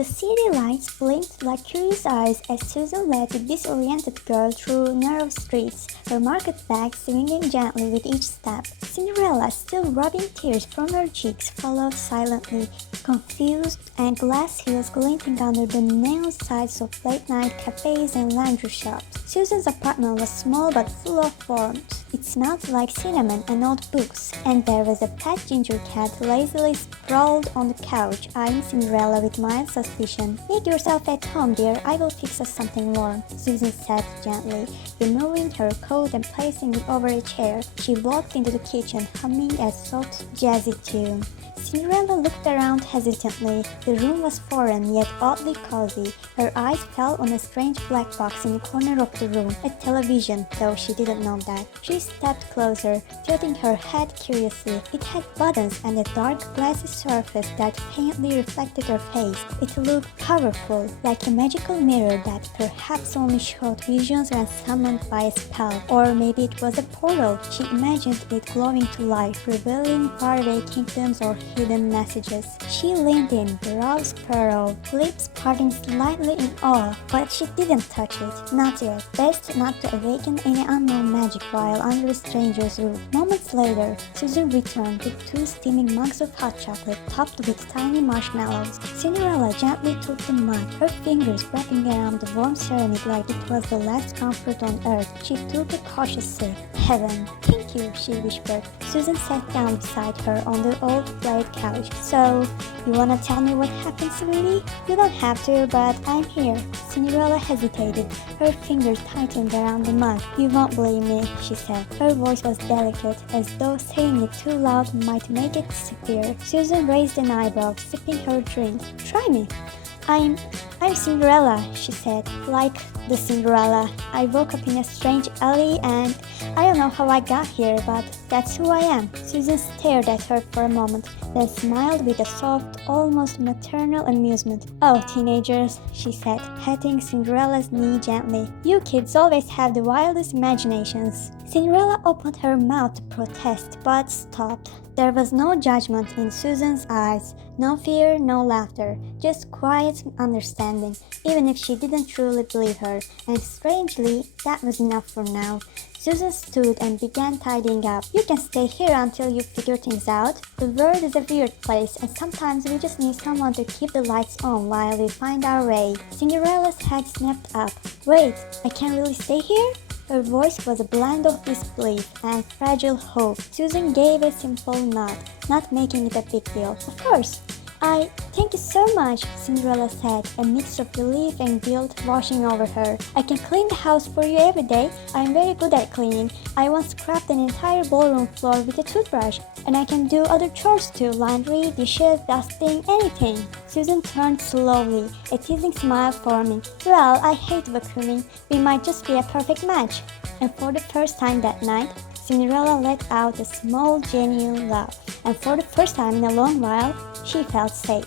The city lights blinked like curious eyes as Susan led the disoriented girl through narrow streets, her market bag swinging gently with each step. Cinderella, still rubbing tears from her cheeks, followed silently, confused, and glass heels glinting under the neon sides of late-night cafes and laundry shops. Susan's apartment was small but full of warmth. It smelled like cinnamon and old books, and there was a pet ginger cat lazily sprawled on the couch, eyeing Cinderella with mild suspicion. "Make yourself at home, dear. I will fix us something warm," Susan said gently, removing her coat and placing it over a chair. She walked into the kitchen, humming a soft, jazzy tune. Cinderella looked around hesitantly. The room was foreign, yet oddly cozy. Her eyes fell on a strange black box in the corner of the room, a television, though she didn't know that. She stepped closer, tilting her head curiously. It had buttons and a dark glassy surface that faintly reflected her face. It looked powerful, like a magical mirror that perhaps only showed visions when summoned by a spell. Or maybe it was a portal. She imagined it glowing to life, revealing faraway kingdoms or hidden messages. She leaned in, brows furrowed, lips parting slightly in awe, but she didn't touch it. Not yet. Best not to awaken any unknown magic while under a stranger's roof. Moments later, Susan returned with 2 steaming mugs of hot chocolate topped with tiny marshmallows. Cinderella gently took the mug, her fingers wrapping around the warm ceramic like it was the last comfort on earth. She took a cautious sip. "Heaven, thank you," she whispered. Susan sat down beside her on the old flayed couch. "So, you wanna tell me what happened, sweetie?" "You don't have to, but I'm here." Cinderella hesitated. Her fingers tightened around the mug. "You won't believe me," she said. Her voice was delicate, as though saying it too loud might make it disappear. Susan raised an eyebrow, sipping her drink. "Try me." I'm Cinderella," she said, "like the Cinderella. I woke up in a strange alley and I don't know how I got here, but that's who I am." Susan stared at her for a moment, then smiled with a soft, almost maternal amusement. "Oh, teenagers," she said, patting Cinderella's knee gently. "You kids always have the wildest imaginations." Cinderella opened her mouth to protest, but stopped. There was no judgment in Susan's eyes, no fear, no laughter, just quiet understanding, even if she didn't truly believe her, and strangely, that was enough for now. Susan stood and began tidying up. "You can stay here until you figure things out. The world is a weird place, and sometimes we just need someone to keep the lights on while we find our way." Cinderella's head snapped up. "Wait, I can't really stay here?" Her voice was a blend of disbelief and fragile hope. Susan gave a simple nod, not making it a big deal. "Of course. Thank you so much," Cinderella said, a mix of relief and guilt washing over her. "I can clean the house for you every day. I'm very good at cleaning. I once scrubbed an entire ballroom floor with a toothbrush. And I can do other chores too, laundry, dishes, dusting, anything." Susan turned slowly, a teasing smile forming. "Well, I hate vacuuming. We might just be a perfect match." And for the first time that night, Cinderella let out a small, genuine laugh, and for the first time in a long while, she felt safe.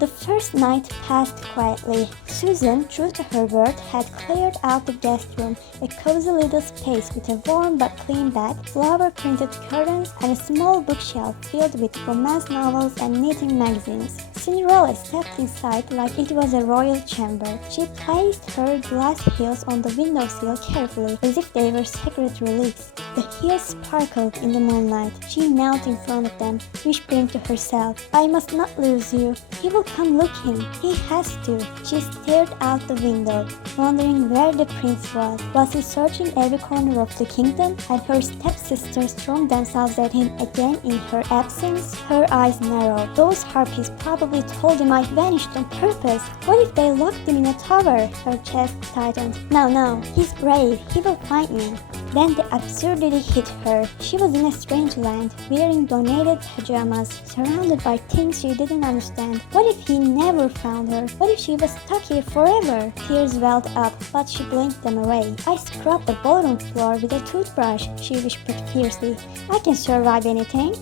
The first night passed quietly. Susan, true to her word, had cleared out the guest room, a cozy little space with a warm but clean bed, flower-printed curtains, and a small bookshelf filled with romance novels and knitting magazines. Cinderella stepped inside like it was a royal chamber. She placed her glass heels on the windowsill carefully, as if they were sacred relics. The heels sparkled in the moonlight. She knelt in front of them, whispering to herself, "I must not lose you. He will come looking. He has to." She stared out the window, wondering where the prince was. Was he searching every corner of the kingdom? Had her stepsisters thrown themselves at him again in her absence? Her eyes narrowed. Those harpies probably told him I vanished on purpose. What if they locked him in a tower? Her chest tightened. No, he's brave. He will find me. Then the absurdity hit her. She was in a strange land, wearing donated pajamas, surrounded by things she didn't understand. What if he never found her? What if she was stuck here forever? Tears welled up, but she blinked them away. "I scrubbed the ballroom floor with a toothbrush," she whispered fiercely. "I can survive anything."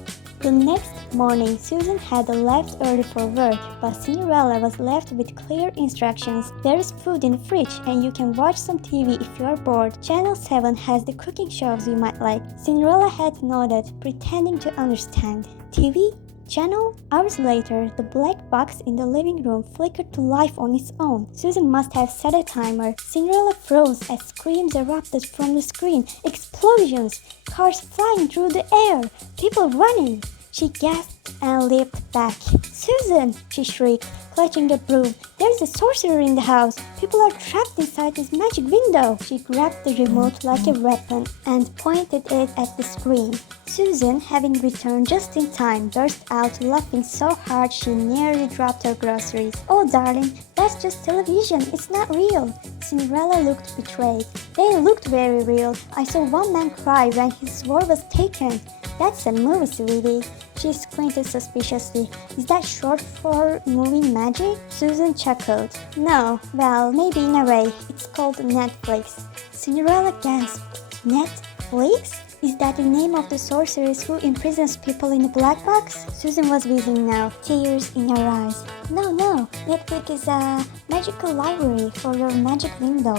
The next morning, Susan had left early for work, but Cinderella was left with clear instructions. "There is food in the fridge, and you can watch some TV if you are bored. Channel 7 has the cooking shows you might like." Cinderella had nodded, pretending to understand. "TV? channel. Hours later, the black box in the living room flickered to life on its own. Susan must have set a timer. Cinderella froze as screams erupted from the screen. Explosions! Cars flying through the air! People running! She gasped and leaped back. "Susan!" she shrieked, clutching the broom. "There's a sorcerer in the house! People are trapped inside this magic window!" She grabbed the remote like a weapon and pointed it at the screen. Susan, having returned just in time, burst out laughing so hard she nearly dropped her groceries. "Oh, darling, that's just television. It's not real." Cinderella looked betrayed. "They looked very real. I saw one man cry when his sword was taken." "That's a movie, sweetie." She squinted suspiciously. "Is that short for movie magic?" Susan chuckled. "No, well, maybe in a way. It's called Netflix." Cinderella gasped. "Netflix? Is that the name of the sorceress who imprisons people in a black box?" Susan was wheezing now, tears in her eyes. No, Netflix is a magical library for your magic window."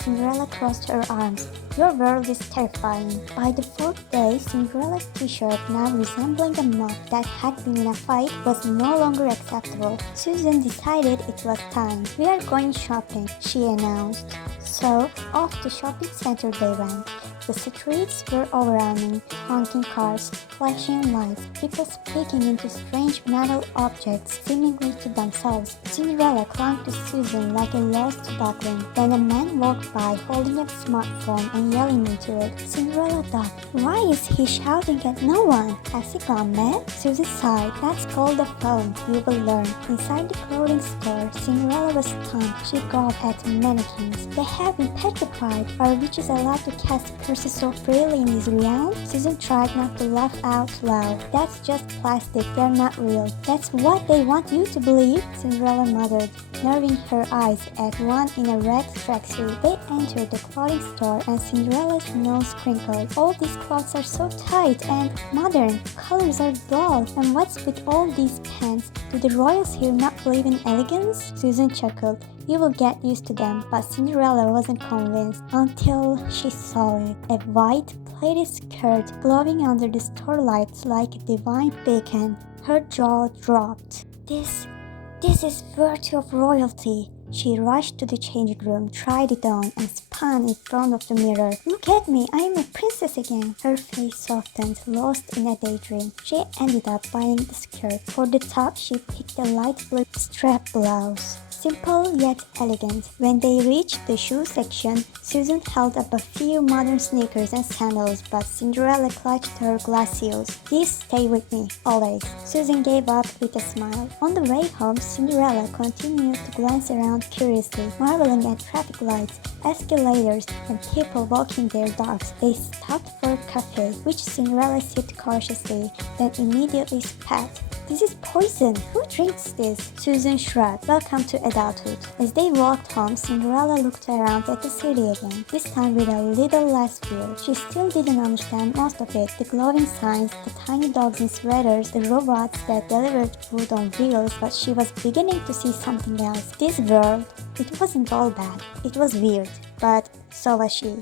Cinderella crossed her arms. "Your world is terrifying." By the fourth day, Cinderella's t-shirt, now resembling a mop that had been in a fight, was no longer acceptable. Susan decided it was time. "We are going shopping," she announced. So, off to shopping center they went. The streets were overwhelming, honking cars, flashing lights, people speaking into strange metal objects seemingly to themselves. Cinderella clung to Susan like a lost duckling. Then a man walked by holding a smartphone and yelling into it. Cinderella thought, "Why is he shouting at no one? Has he gone mad?" Susan sighed. "That's called a phone, you will learn." Inside the clothing store, Cinderella was stunned. She gawped at mannequins. "They have been petrified. Are witches allowed to cast curses so freely in this realm?" Susan tried not to laugh out loud. "That's just plastic, they're not real." "That's what they want you to believe," Cinderella muttered, narrowing her eyes at one in a red tracksuit. They entered the clothing store and Cinderella's nose crinkled. "All these clothes are so tight and modern. Colors are dull. And what's with all these pants? Do the royals here not believe in elegance?" Susan chuckled. "You will get used to them." But Cinderella wasn't convinced until she saw it. A white pleated skirt glowing under the store lights like a divine beacon. Her jaw dropped. This is virtue of royalty." She rushed to the changing room, tried it on, and spun in front of the mirror. "Look at me, I am a princess again." Her face softened, lost in a daydream. She ended up buying the skirt. For the top, she picked a light blue strap blouse. Simple yet elegant. When they reached the shoe section, Susan held up a few modern sneakers and sandals, but Cinderella clutched her glass heels. "These stay with me, always." Susan gave up with a smile. On the way home, Cinderella continued to glance around curiously, marveling at traffic lights, escalators, and people walking their dogs. They stopped for a cafe, which Cinderella sipped cautiously, then immediately spat. "This is poison. Who drinks this?" Susan shrugged. "Welcome to adulthood." As they walked home, Cinderella looked around at the city again, this time with a little less fear. She still didn't understand most of it. The glowing signs, the tiny dogs in sweaters, the robots that delivered food on wheels, but she was beginning to see something else. This world, it wasn't all bad. It was weird, but so was she.